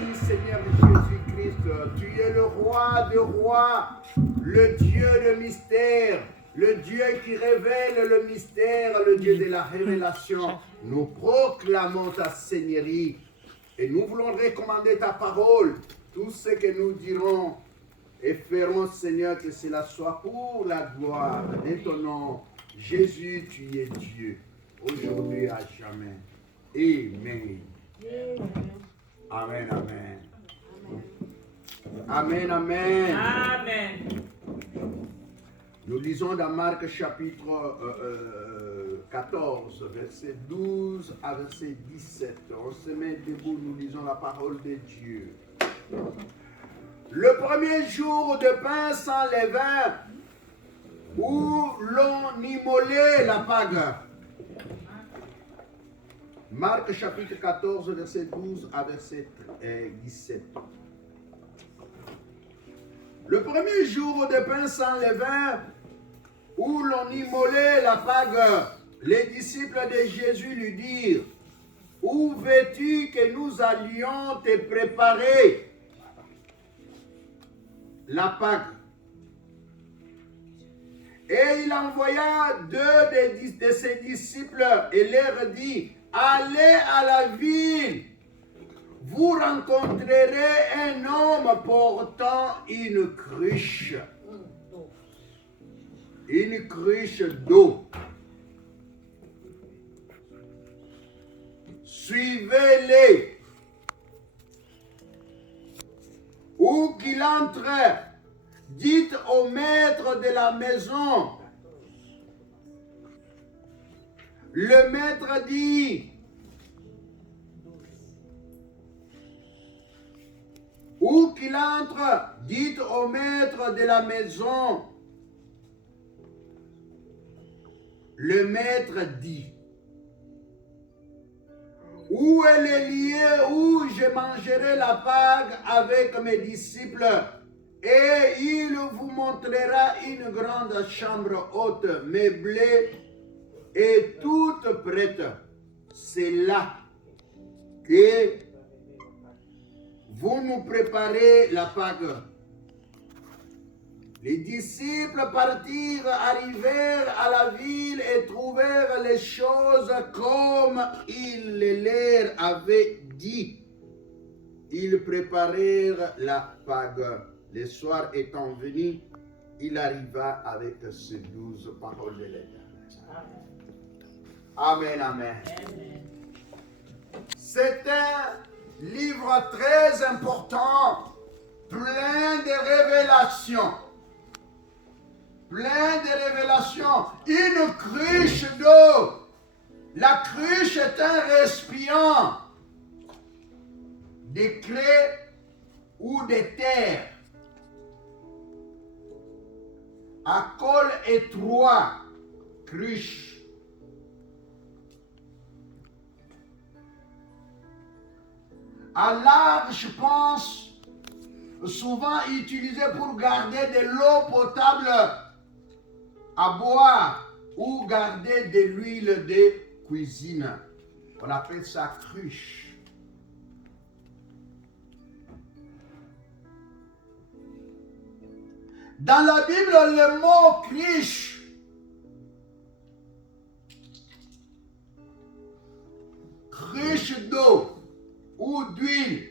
merci Seigneur Jésus-Christ. Tu es le roi des rois, le Dieu de mystère, le Dieu qui révèle le mystère, le Dieu de la révélation. Nous proclamons ta Seigneurie et nous voulons recommander ta parole. Tout ce que nous dirons et ferons, Seigneur, que cela soit pour la gloire de ton nom. Jésus, tu es Dieu, aujourd'hui à jamais. Amen. Amen, amen. Amen, amen. Amen. Nous lisons dans Marc chapitre 14, verset 12 à verset 17. On se met debout, nous lisons la parole de Dieu. Le premier jour de pain sans levain, où l'on immolait la Pâque. Marc chapitre 14, verset 12 à verset 17. Le premier jour de pain sans levain, où l'on immolait la Pâque, les disciples de Jésus lui dirent: où veux-tu que nous allions te préparer la Pâque? Et il envoya deux de ses disciples et leur dit: allez à la ville, vous rencontrerez un homme portant une cruche d'eau. Suivez-les. Où qu'il entre, dites au maître de la maison. Le maître dit: où qu'il entre, dites au maître de la maison. Le maître dit: où est le lieu où je mangerai la Pâque avec mes disciples? Et il vous montrera une grande chambre haute, meublée et toute prête. C'est là que vous nous préparez la Pâque. Les disciples partirent, arrivèrent à la ville et trouvèrent les choses comme il leur avait dit. Ils préparèrent la Pâque. Le soir étant venu, il arriva avec ces 12 paroles de l'Éternel. Amen, amen. C'est un livre très important, plein de révélations. Plein de révélations. Une cruche d'eau. La cruche est un récipient de craie ou de terre à col étroit, cruche. À large pense, souvent utilisé pour garder de l'eau potable à boire ou garder de l'huile de cuisine. On appelle ça cruche. Dans la Bible, le mot cruche d'eau ou d'huile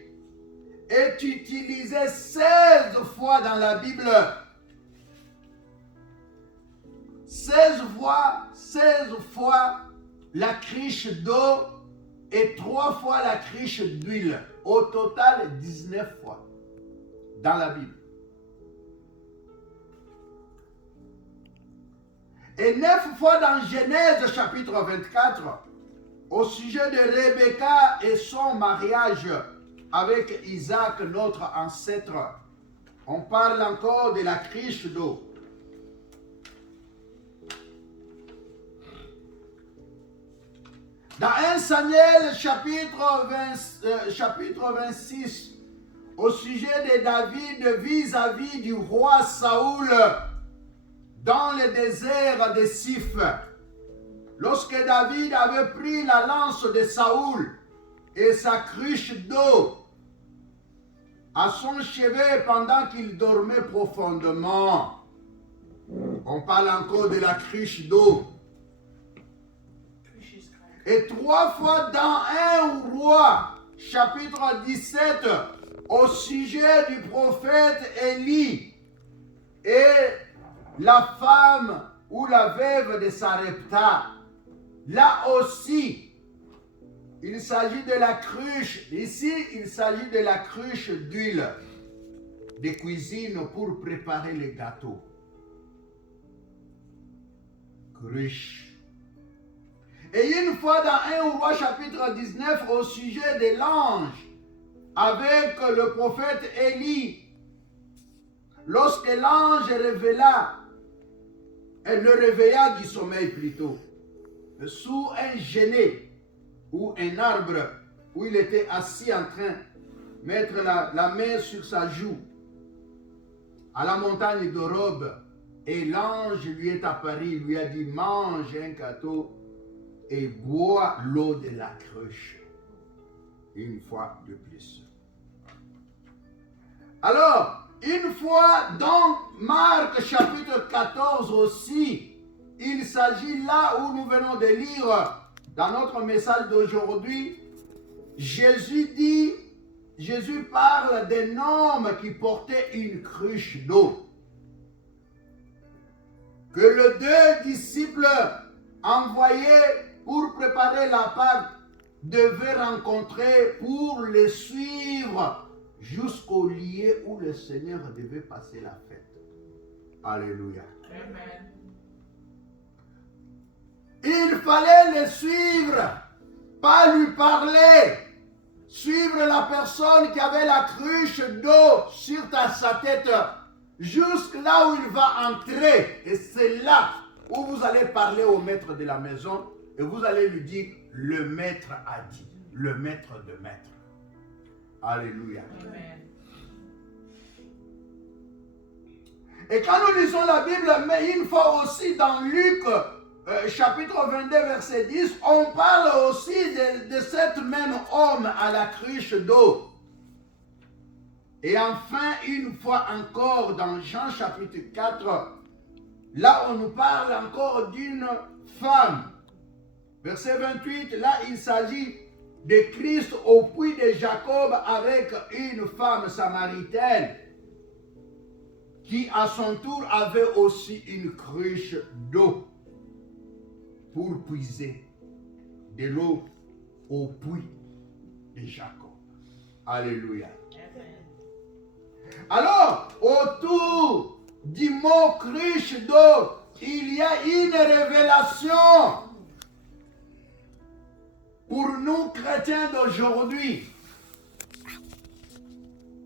est utilisé 16 fois dans la Bible. 16 fois la cruche d'eau et 3 fois la cruche d'huile. Au total, 19 fois dans la Bible. Et 9 fois dans Genèse chapitre 24, au sujet de Rebecca et son mariage avec Isaac, notre ancêtre. On parle encore de la cruche d'eau. Dans 1 Samuel chapitre 26, au sujet de David vis-à-vis du roi Saoul dans le désert de Sif, lorsque David avait pris la lance de Saoul et sa cruche d'eau à son chevet pendant qu'il dormait profondément. On parle encore de la cruche d'eau. Et 3 fois dans 1 Roi, chapitre 17, au sujet du prophète Élie et la femme ou la veuve de Sarepta, là aussi, il s'agit de la cruche. Ici, il s'agit de la cruche d'huile de cuisine pour préparer les gâteaux. Cruche. Et une fois dans 1 Roi chapitre 19 au sujet de l'ange avec le prophète Élie, lorsque l'ange le réveilla du sommeil plutôt, sous un genêt ou un arbre où il était assis en train de mettre la main sur sa joue à la montagne d'Horeb, et l'ange lui est apparu, il lui a dit: mange un gâteau et bois l'eau de la cruche. Une fois de plus. Alors, une fois dans Marc chapitre 14 aussi, il s'agit là où nous venons de lire dans notre message d'aujourd'hui, Jésus parle d'un homme qui portait une cruche d'eau, que les 2 disciples envoyés pour préparer la Pâque devaient rencontrer pour les suivre jusqu'au lieu où le Seigneur devait passer la fête. Alléluia. Amen. Il fallait les suivre, pas lui parler. Suivre la personne qui avait la cruche d'eau sur sa tête, jusque là où il va entrer. Et c'est là où vous allez parler au maître de la maison et vous allez lui dire: le maître a dit, le maître de maître. Alléluia. Amen. Et quand nous lisons la Bible, mais une fois aussi dans Luc, chapitre 22, verset 10, on parle aussi de cet même homme à la cruche d'eau. Et enfin, une fois encore, dans Jean chapitre 4, là on nous parle encore d'une femme. Verset 28, là il s'agit de Christ au puits de Jacob avec une femme samaritaine qui à son tour avait aussi une cruche d'eau pour puiser de l'eau au puits de Jacob. Alléluia. Alors, autour du mot cruche d'eau, il y a une révélation pour nous chrétiens d'aujourd'hui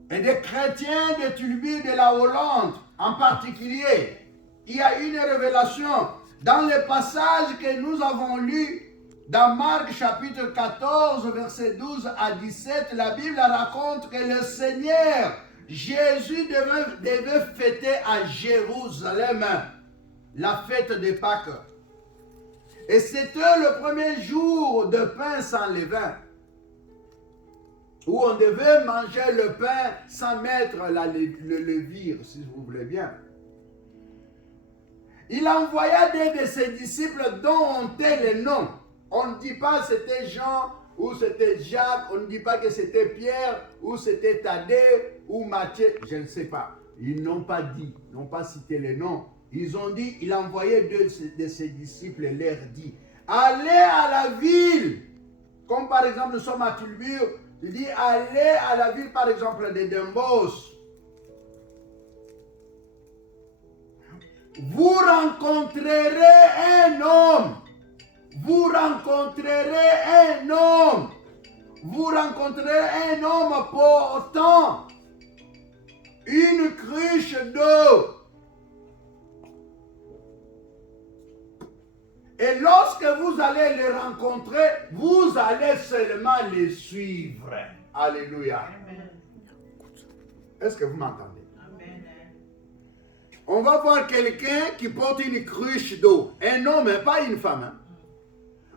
et des chrétiens de Tulbi de la Hollande en particulier. Il y a une révélation dans le passage que nous avons lu dans Marc chapitre 14 verset 12 à 17. La Bible raconte que le Seigneur Jésus devait fêter à Jérusalem la fête de Pâques. Et c'était le premier jour de pain sans levain, où on devait manger le pain sans mettre le levure, si vous voulez bien. Il envoya des de ses disciples dont on tait les noms. On ne dit pas c'était Jean ou c'était Jacques, on ne dit pas que c'était Pierre ou c'était Thaddée ou Matthieu, je ne sais pas. Ils n'ont pas dit, n'ont pas cité les noms. Ils ont dit, il envoyait 2 de ses disciples et leur dit: allez à la ville. Comme par exemple nous sommes à Tulbur, il dit allez à la ville par exemple de Dembos. Vous rencontrerez un homme. Vous rencontrerez un homme. Vous rencontrerez un homme portant une cruche d'eau. Et lorsque vous allez les rencontrer, vous allez seulement les suivre. Alléluia. Amen. Est-ce que vous m'entendez? Amen. On va voir quelqu'un qui porte une cruche d'eau. Un homme, pas une femme. Hein?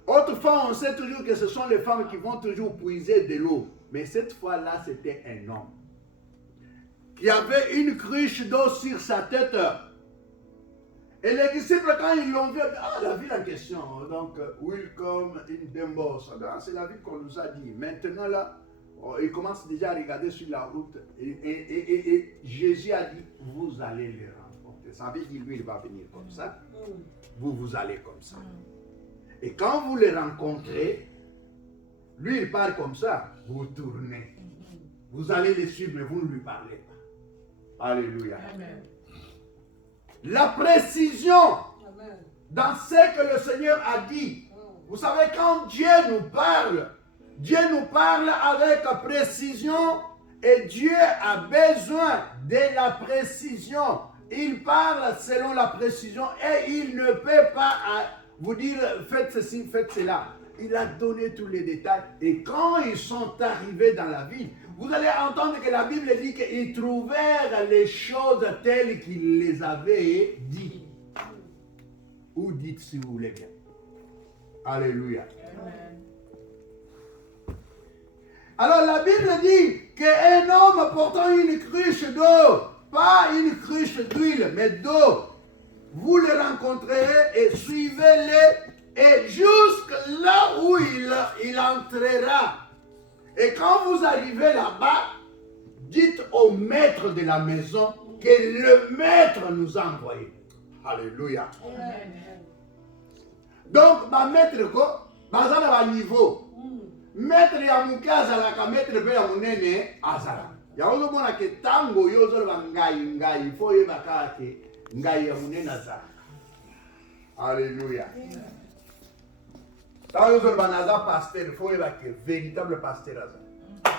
Autrefois, on sait toujours que ce sont les femmes qui vont toujours puiser de l'eau. Mais cette fois-là, c'était un homme. qui avait une cruche d'eau sur sa tête. Et les disciples, quand ils l'ont vu, la ville en question, donc, welcome in Dembos. C'est la ville qu'on nous a dit. Maintenant, là, ils commencent déjà à regarder sur la route. Et Jésus a dit, vous allez les rencontrer. Ça veut dire, lui, il va venir comme ça. Vous allez comme ça. Et quand vous les rencontrez, lui, il parle comme ça. Vous tournez. Vous allez les suivre, mais vous ne lui parlez pas. Alléluia. Amen. La précision dans ce que le Seigneur a dit. Vous savez, quand Dieu nous parle avec précision et Dieu a besoin de la précision. Il parle selon la précision et il ne peut pas vous dire faites ceci, faites cela. Il a donné tous les détails et quand ils sont arrivés dans la ville, vous allez entendre que la Bible dit qu'ils trouvèrent les choses telles qu'il les avait dit. Ou dites si vous voulez bien. Alléluia. Amen. Alors la Bible dit qu'un homme portant une cruche d'eau, pas une cruche d'huile, mais d'eau, vous le rencontrerez et suivez-le et jusque là où il entrera. Et quand vous arrivez là-bas, dites au maître de la maison que le maître nous a envoyé. Alléluia. Amen. Donc, ma maître quoi? Bazana va niveau. Maître ya muke azalaka maître pe ya munene azala. Ya ozo mona ke tango yozo ba ngai fo ye baka ke ngai ya munene azala. Alléluia. Tango yozo ba naza pasteur fo ye baka véritable pasteur azala.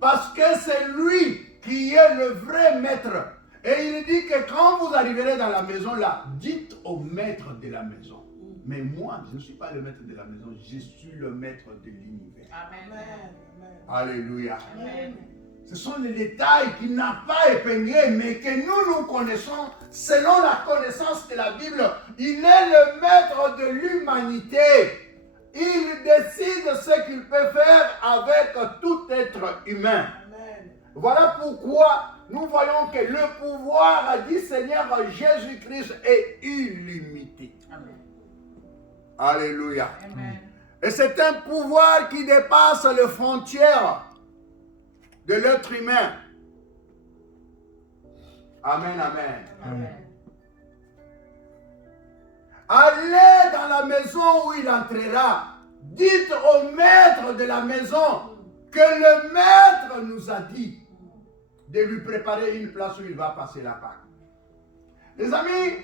Parce que c'est lui qui est le vrai maître. Et il dit que quand vous arriverez dans la maison là, dites au maître de la maison. Mais moi, je ne suis pas le maître de la maison, je suis le maître de l'univers. Amen. Alléluia. Amen. Ce sont les détails qu'il n'a pas épinglés, mais que nous connaissons selon la connaissance de la Bible. Il est le maître de l'humanité. Il décide ce qu'il peut faire avec tout être humain. Amen. Voilà pourquoi nous voyons que le pouvoir du Seigneur Jésus-Christ est illimité. Amen. Alléluia. Amen. Et c'est un pouvoir qui dépasse les frontières de l'être humain. Amen, amen. Amen. Allez dans la maison où il entrera. Dites au maître de la maison que le maître nous a dit de lui préparer une place où il va passer la Pâque. Les amis,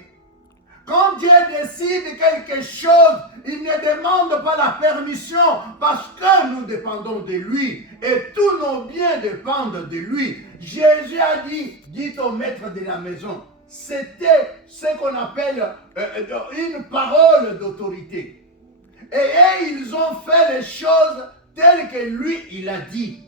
quand Dieu décide quelque chose, il ne demande pas la permission parce que nous dépendons de lui et tous nos biens dépendent de lui. Jésus a dit, dites au maître de la maison. C'était ce qu'on appelle une parole d'autorité. Et ils ont fait les choses telles que lui, il a dit.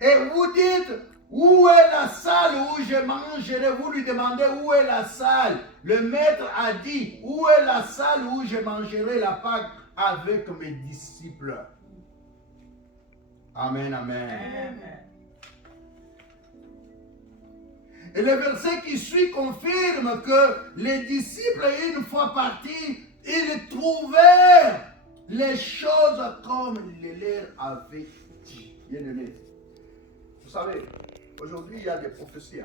Et vous dites, où est la salle où je mangerai? Vous lui demandez où est la salle. Le maître a dit, où est la salle où je mangerai la Pâque avec mes disciples? Amen, amen. Amen. Et le verset qui suit confirme que les disciples, une fois partis, ils trouvèrent les choses comme il leur avait dit. Bien-aimés. Vous savez, aujourd'hui, il y a des prophéties.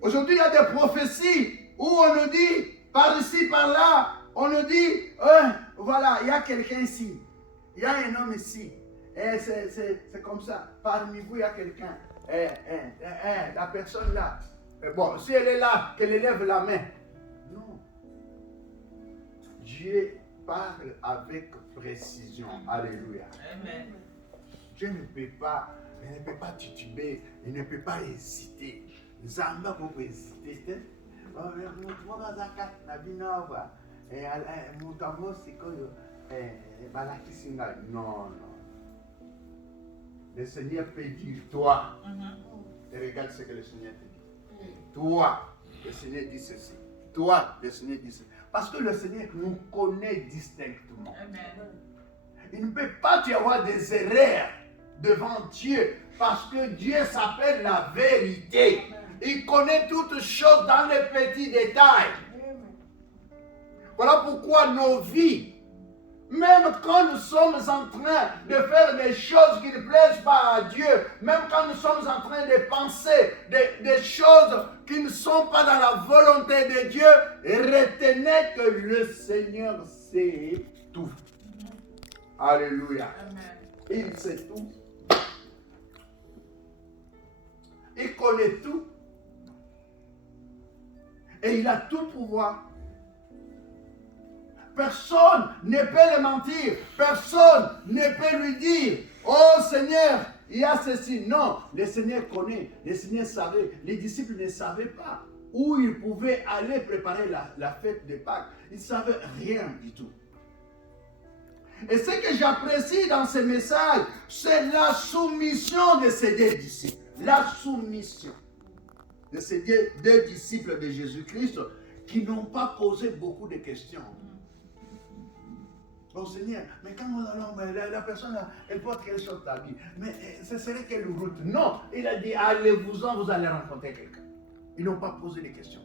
Aujourd'hui, il y a des prophéties où on nous dit, par ici, par là, on nous dit, voilà, il y a quelqu'un ici, il y a un homme ici, et c'est comme ça. Parmi vous, il y a quelqu'un, la personne là. Bon, si elle est là, qu'elle élève la main. Non. Dieu parle avec précision. Alléluia. Amen. Dieu ne peut pas tituber, il ne peut pas hésiter. Zamba peut hésiter. Non. Le Seigneur peut dire toi. Et regarde ce que le Seigneur te dit. Toi, le Seigneur dit ceci. Toi, le Seigneur dit ceci. Parce que le Seigneur nous connaît distinctement. Amen. Il ne peut pas y avoir des erreurs devant Dieu parce que Dieu s'appelle la vérité. Il connaît toutes choses dans les petits détails. Voilà pourquoi nos vies, même quand nous sommes en train de faire des choses qui ne plaisent pas à Dieu, même quand nous sommes en train de penser des choses qui ne sont pas dans la volonté de Dieu, retenez que le Seigneur sait tout. Alléluia. Il sait tout. Il connaît tout. Et il a tout pouvoir. Personne ne peut le mentir. Personne ne peut lui dire, oh Seigneur, il y a ceci. Non, le Seigneur connaît. Le Seigneur savait. Les disciples ne savaient pas où ils pouvaient aller préparer la fête de Pâques. Ils ne savaient rien du tout. Et ce que j'apprécie dans ce message, c'est la soumission de ces deux disciples. La soumission de ces deux disciples de Jésus-Christ qui n'ont pas posé beaucoup de questions. Bon Seigneur, mais quand nous allons, la personne, elle porte quelle sorte d'habit? Mais ce serait quelle route? Non, il a dit, allez-vous-en, vous allez rencontrer quelqu'un. Ils n'ont pas posé de questions.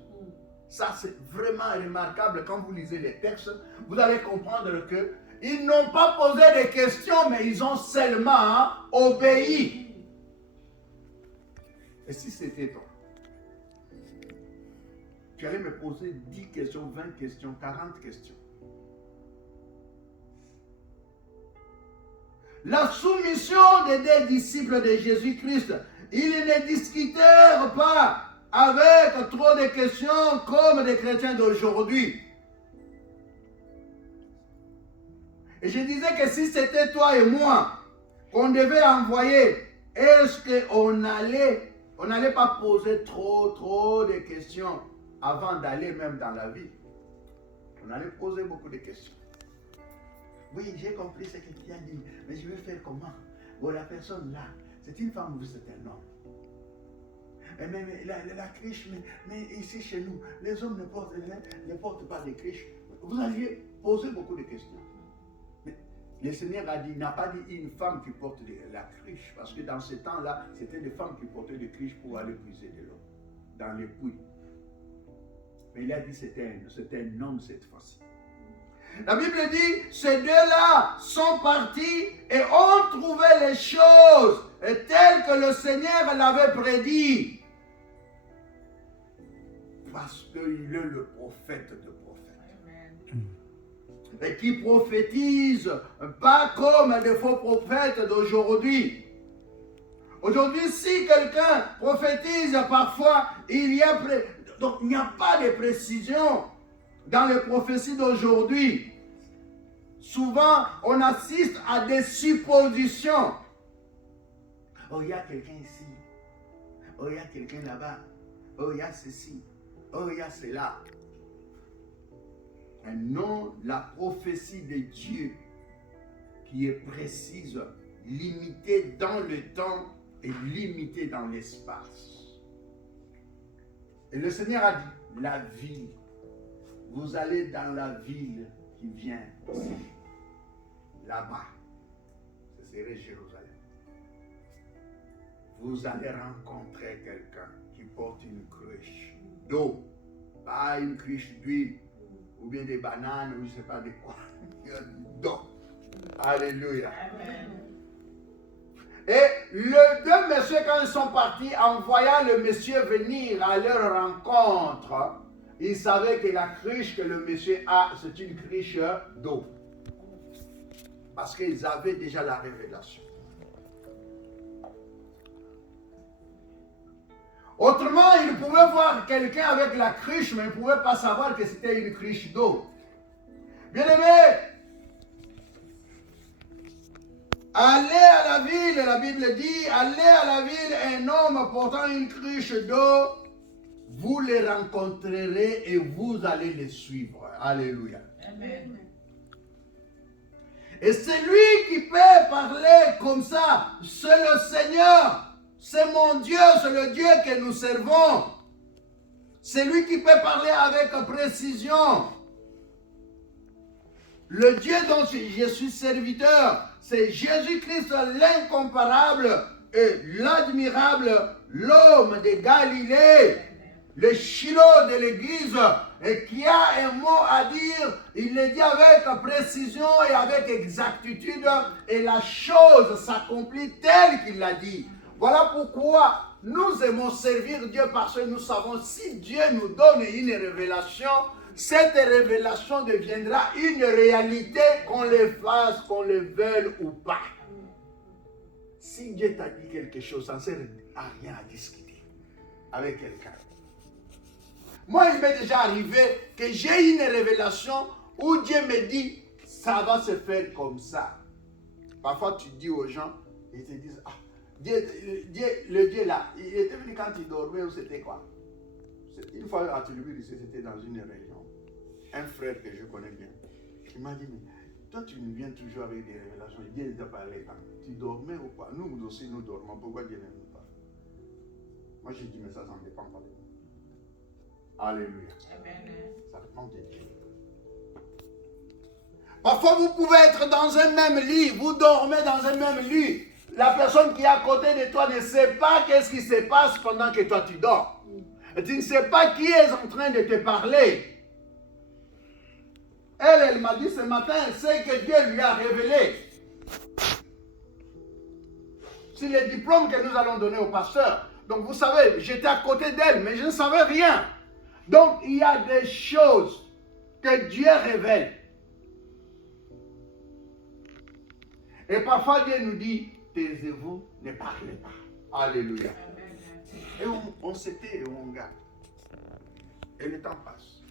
Ça, c'est vraiment remarquable. Quand vous lisez les textes, vous allez comprendre que ils n'ont pas posé de questions, mais ils ont seulement obéi. Et si c'était toi, tu allais me poser 10 questions, 20 questions, 40 questions. La soumission des deux disciples de Jésus-Christ, ils ne discutèrent pas avec trop de questions comme des chrétiens d'aujourd'hui. Et je disais que si c'était toi et moi qu'on devait envoyer, est-ce qu'on n'allait pas poser trop de questions avant d'aller même dans la vie? On allait poser beaucoup de questions. Oui, j'ai compris ce que tu as dit, mais je vais faire comment? Bon, la personne là, c'est une femme ou c'est un homme? Mais la criche, mais ici chez nous, les hommes ne portent pas de criche. Vous alliez poser beaucoup de questions. Mais le Seigneur a dit, il n'a pas dit une femme qui porte la criche, parce que dans ce temps-là, c'était des femmes qui portaient des criches pour aller puiser de l'eau dans les puits. Mais il a dit c'était un homme cette fois-ci. La Bible dit, ces deux-là sont partis et ont trouvé les choses telles que le Seigneur l'avait prédit. Parce qu'il est le prophète de prophètes. Et qui prophétise pas comme des faux prophètes d'aujourd'hui. Aujourd'hui, si quelqu'un prophétise parfois, il n'y a pas de précision dans les prophéties d'aujourd'hui. Souvent, on assiste à des suppositions. Oh, il y a quelqu'un ici. Oh, il y a quelqu'un là-bas. Oh, il y a ceci. Oh, il y a cela. Et non la prophétie de Dieu qui est précise, limitée dans le temps et limitée dans l'espace. Et le Seigneur a dit, la ville. Vous allez dans la ville qui vient ici. Là-bas. Ce serait Jérusalem. Vous allez rencontrer quelqu'un qui porte une cruche d'eau. Pas une cruche d'huile. Ou bien des bananes, ou je ne sais pas de quoi. D'eau. Alléluia. Amen. Et les deux messieurs, quand ils sont partis, en voyant le monsieur venir à leur rencontre, ils savaient que la cruche que le monsieur a, c'est une cruche d'eau. Parce qu'ils avaient déjà la révélation. Autrement, ils pouvaient voir quelqu'un avec la cruche, mais ils ne pouvaient pas savoir que c'était une cruche d'eau. Bien-aimés, allez à la ville, la Bible dit, allez à la ville, un homme portant une cruche d'eau, vous les rencontrerez et vous allez les suivre. Alléluia. Amen. Et c'est lui qui peut parler comme ça. C'est le Seigneur. C'est mon Dieu, c'est le Dieu que nous servons. C'est lui qui peut parler avec précision. Le Dieu dont je suis serviteur, c'est Jésus-Christ l'incomparable et l'admirable, l'homme de Galilée, le Shiloh de l'Église, et qui a un mot à dire, il le dit avec précision et avec exactitude, et la chose s'accomplit telle qu'il l'a dit. Voilà pourquoi nous aimons servir Dieu, parce que nous savons si Dieu nous donne une révélation, cette révélation deviendra une réalité, qu'on le fasse, qu'on le veuille ou pas. Si Dieu t'a dit quelque chose, ça ne sert à rien à discuter avec quelqu'un. Moi, il m'est déjà arrivé que j'ai une révélation où Dieu me dit, ça va se faire comme ça. Parfois, tu dis aux gens, ils te disent, ah, le Dieu là, il était venu quand il dormait ou c'était quoi? Une fois à Toulouse, c'était dans une région. Un frère que je connais bien, il m'a dit, mais toi tu nous viens toujours avec des révélations, Dieu t'a parlé quand tu dormais ou pas? Nous aussi nous dormons, pourquoi Dieu ne nous parle? Moi j'ai dit, mais ça ne dépend pas de nous. Alléluia. Amen. Ça dépend de Dieu. Parfois vous pouvez être dans un même lit, vous dormez dans un même lit. La personne qui est à côté de toi ne sait pas qu'est-ce qui se passe pendant que toi tu dors. Tu ne sais pas qui est en train de te parler. Elle m'a dit ce matin, c'est que Dieu lui a révélé. C'est le diplôme que nous allons donner au pasteur. Donc vous savez, j'étais à côté d'elle, mais je ne savais rien. Donc il y a des choses que Dieu révèle. Et parfois Dieu nous dit, taisez-vous, ne parlez pas. Alléluia. Et on se tait et on garde. Et le temps passe.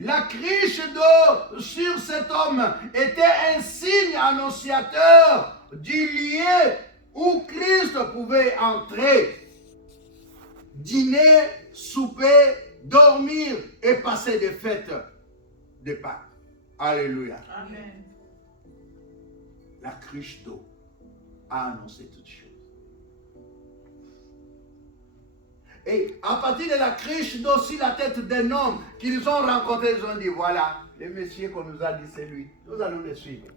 La cruche d'eau sur cet homme était un signe annonciateur du lieu où Christ pouvait entrer, dîner, souper, dormir et passer des fêtes de Pâques. Alléluia. Amen. La cruche d'eau a annoncé toutes choses. Et à partir de la cruche d'eau sur la tête d'un homme qu'ils ont rencontré, ils ont dit, voilà, le monsieur qu'on nous a dit, c'est lui. Nous allons le suivre.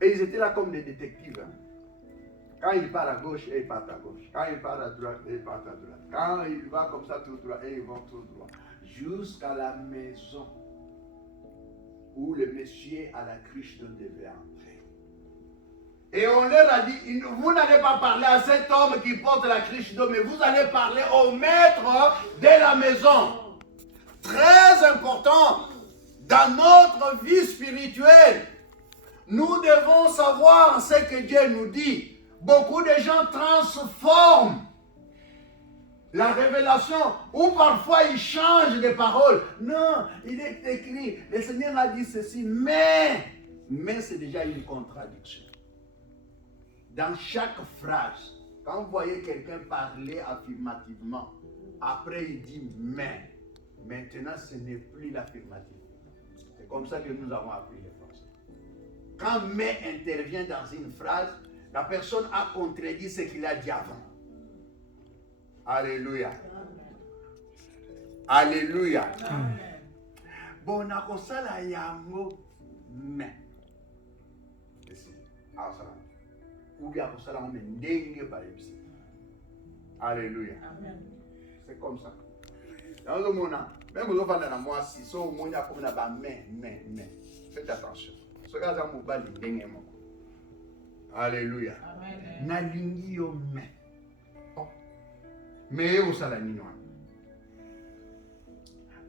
Et ils étaient là comme des détectives. Hein. Quand il part à gauche, ils partent à gauche. Quand il part à droite, ils partent à droite. Quand il va comme ça tout droit, ils vont tout droit. Jusqu'à la maison où le monsieur à la cruche d'eau devait entrer. Et on leur a dit, vous n'allez pas parler à cet homme qui porte la cruche d'eau, mais vous allez parler au maître de la maison. Très important dans notre vie spirituelle. Nous devons savoir ce que Dieu nous dit. Beaucoup de gens transforment la révélation, ou parfois ils changent de paroles. Non, il est écrit, le Seigneur a dit ceci, mais c'est déjà une contradiction. Dans chaque phrase, quand vous voyez quelqu'un parler affirmativement, après il dit mais. Maintenant, ce n'est plus l'affirmatif. C'est comme ça que nous avons appris les Français. Quand mais intervient dans une phrase, la personne a contredit ce qu'il a dit avant. Alléluia. Alléluia. Bon, on a comme ça la yango mais. Ou bien pour ça, on met dengue par ici. Alléluia. C'est comme ça. Dans le monde, même si vous avez moi, si vous avez comme ça, mais. Faites attention. Ce gars a mon bal dengue. Alléluia. Nalingi yo mais. Mais vous savez ni non.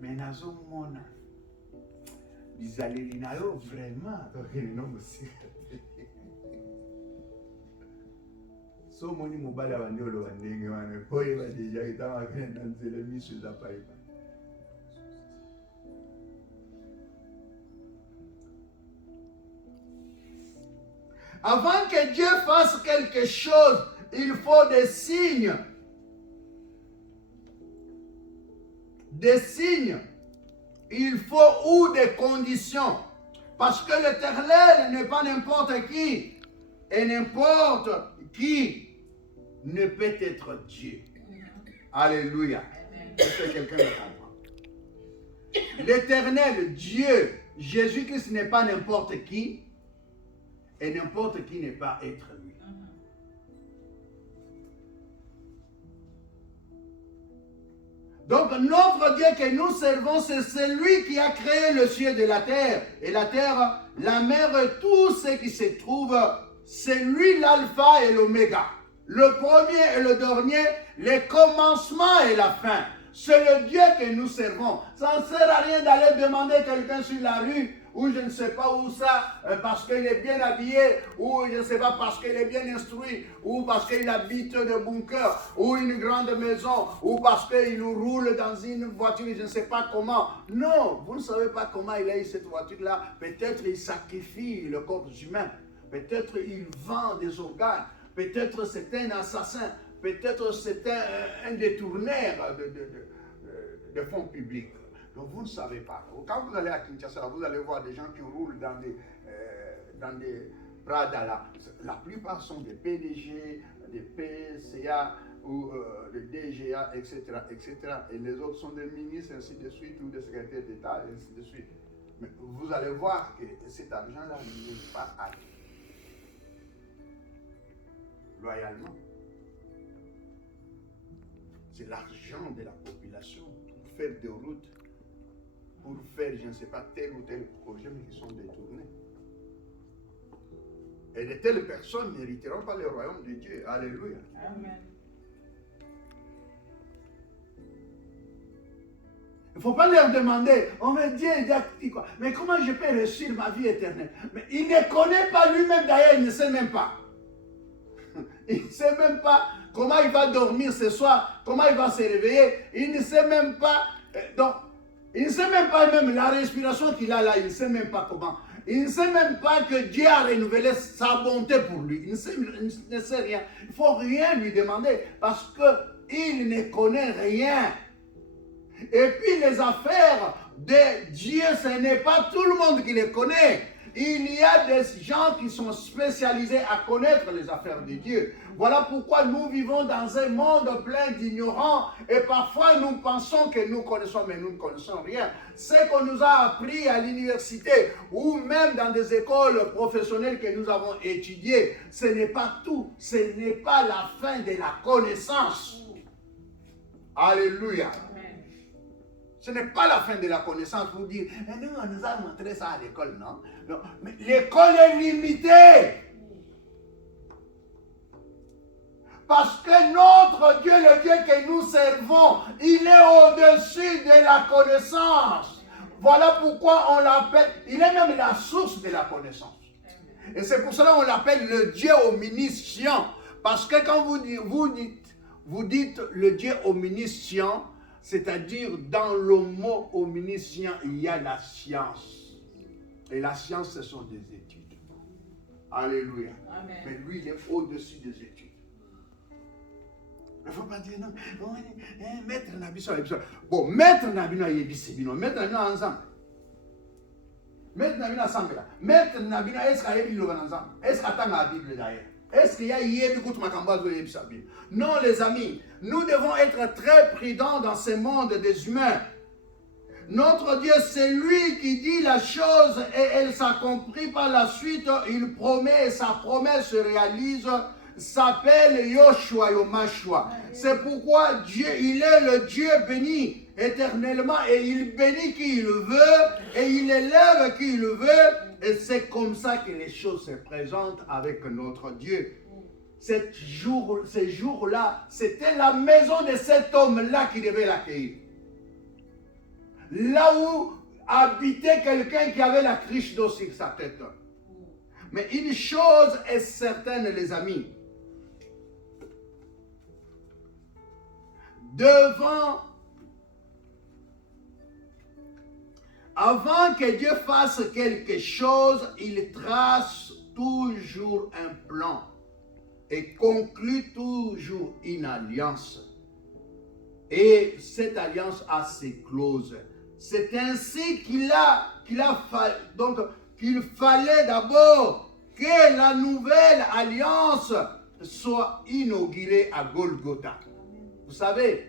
Mais nazo mona. Bizaleli na yo vraiment. Donc non aussi. So moni mobile abandolo bandenge wana koye ba deja itama kwenda nzele misu za paipa. Avant que Dieu fasse quelque chose, il faut des signes. Des signes. Il faut ou des conditions. Parce que l'Éternel n'est pas n'importe qui. Et n'importe qui ne peut être Dieu. Alléluia. Est-ce que quelqu'un me comprend? L'éternel Dieu, Jésus-Christ n'est pas n'importe qui, et n'importe qui n'est pas être lui. Donc notre Dieu que nous servons, c'est celui qui a créé le ciel et la terre. Et la terre, la mer, tout ce qui se trouve, c'est lui l'alpha et l'oméga. Le premier et le dernier, le commencement et la fin. C'est le Dieu que nous servons. Ça ne sert à rien d'aller demander quelqu'un sur la rue, ou je ne sais pas où ça, parce qu'il est bien habillé, ou je ne sais pas parce qu'il est bien instruit, ou parce qu'il habite de bunker, ou une grande maison, ou parce qu'il roule dans une voiture, je ne sais pas comment. Non, vous ne savez pas comment il a eu cette voiture-là. Peut-être il sacrifie le corps humain. Peut-être il vend des organes. Peut-être c'est un assassin. Peut-être c'est un détourneur de fonds publics. Donc vous ne savez pas. Quand vous allez à Kinshasa, vous allez voir des gens qui roulent dans des Prada là. La plupart sont des PDG, des PCA ou des DGA, etc., etc. Et les autres sont des ministres, ainsi de suite, ou des secrétaires d'État, ainsi de suite. Mais vous allez voir que cet argent-là n'est pas à loyalement. C'est l'argent de la population pour faire des routes, pour faire, je ne sais pas, tel ou tel projet, mais qui sont détournés. Et de telles personnes n'hériteront pas le royaume de Dieu. Alléluia. Amen. Il ne faut pas leur demander, oh mais Dieu a dit quoi? Mais comment je peux réussir ma vie éternelle? Mais il ne connaît pas lui-même d'ailleurs, il ne sait même pas. Il ne sait même pas comment il va dormir ce soir, comment il va se réveiller. Il ne sait même pas. Donc, il ne sait même pas même la respiration qu'il a là, il ne sait même pas comment. Il ne sait même pas que Dieu a renouvelé sa bonté pour lui. Il ne sait rien. Il ne faut rien lui demander parce qu'il ne connaît rien. Et puis les affaires de Dieu, ce n'est pas tout le monde qui les connaît. Il y a des gens qui sont spécialisés à connaître les affaires de Dieu. Voilà pourquoi nous vivons dans un monde plein d'ignorants et parfois nous pensons que nous connaissons, mais nous ne connaissons rien. Ce qu'on nous a appris à l'université ou même dans des écoles professionnelles que nous avons étudiées, ce n'est pas tout, ce n'est pas la fin de la connaissance. Alléluia. Ce n'est pas la fin de la connaissance pour dire, nous, on nous a montré ça à l'école, non? Non. Mais l'école est limitée. Parce que notre Dieu, le Dieu que nous servons, il est au-dessus de la connaissance. Voilà pourquoi on l'appelle, il est même la source de la connaissance. Et c'est pour cela qu'on l'appelle le Dieu omniscient. Parce que quand vous dites le Dieu omniscient, c'est-à-dire dans le mot omniscient, il y a la science. Et la science, ce sont des études. Alléluia. Amen. Mais lui, il est au-dessus des études. Il ne faut pas dire non. Maître Nabiso. Bon, maître Nabino Yebisibino. Maître Nabino ensemble. Maître Nabino ensemble. Maître Nabino, est-ce qu'il y a une ensemble? Est-ce qu'il y a la Bible d'ailleurs? Est-ce qu'il y a Non, les amis, nous devons être très prudents dans ce monde des humains. Notre Dieu, c'est lui qui dit la chose et elle s'accomplit par la suite. Il promet et sa promesse se réalise. S'appelle Yoshua Yomashua. C'est pourquoi Dieu, il est le Dieu béni éternellement et il bénit qui il veut et il élève qui il veut. Et c'est comme ça que les choses se présentent avec notre Dieu. Ces jours-là, c'était la maison de cet homme-là qui devait l'accueillir. Là où habitait quelqu'un qui avait la cruche d'eau sur sa tête. Mais une chose est certaine, les amis. Avant que Dieu fasse quelque chose, il trace toujours un plan et conclut toujours une alliance. Et cette alliance a ses clauses. C'est ainsi qu'il fallait d'abord que la nouvelle alliance soit inaugurée à Golgotha. Vous savez,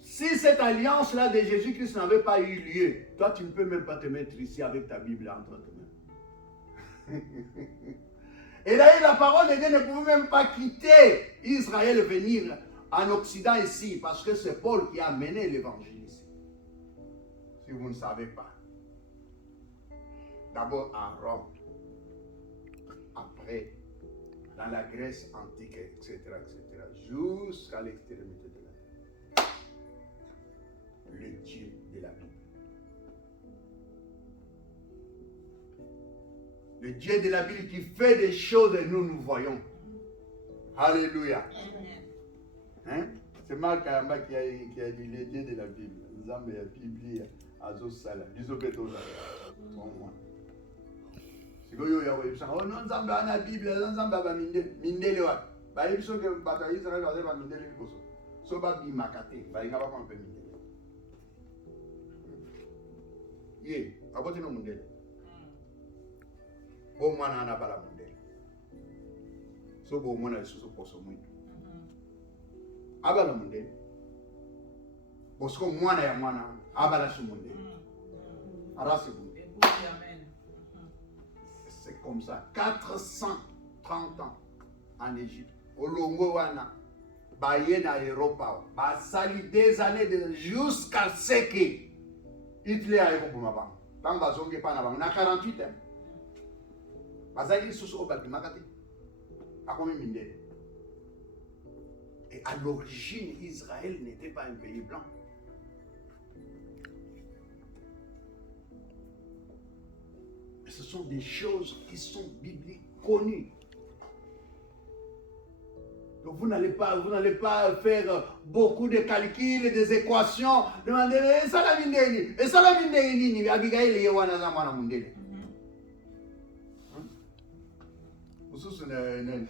si cette alliance-là de Jésus-Christ n'avait pas eu lieu, Toi, tu ne peux même pas te mettre ici avec ta Bible entre tes mains. Et là, la parole de Dieu ne pouvait même pas quitter Israël venir en Occident ici, parce que c'est Paul qui a amené l'évangile ici. Si vous ne savez pas. D'abord à Rome, après dans la Grèce antique, etc., jusqu'à l'extrémité de la terre. Le Dieu de la Bible. Le Dieu de la Bible qui fait des choses et nous voyons. Alléluia. Hein? C'est Marc Kayamba qui a dit le Dieu de la Bible. Nous avons la Bible à Zosala. Si vous avez dit, oh non, nous avons la Bible, nous avons la Bible. Mindele wa. Ba yebiso ke bato ya Israël bazali ba mindele liboso. So ba bimakate, ba inga ba kwa mpe mindele. Ye, aboti no mindele. Bo mwana ana bala mindele. So bo mwana lisusu poso mwini. Abala mindele. Bosko mwana ya mwana abala su mindele. Arasi mindele. C'est comme ça. 430 ans en Égypte. Olongo wana. Baye na Europa. Basali des années jusqu'à ce que Hitler a eu pour ma banque. Tant que bazonge pas na banque. Na 48 ans. Bazali sous oba bimakate. A combien mindele. Et à l'origine, Israël n'était pas un pays blanc. Ce sont des choses qui sont bibliques connues. Donc vous n'allez pas faire beaucoup de calculs, des équations. Demandez, et ça la mindeni, et ça la mindeni, Abigail yewana za mwana mundele. Ususu na nani?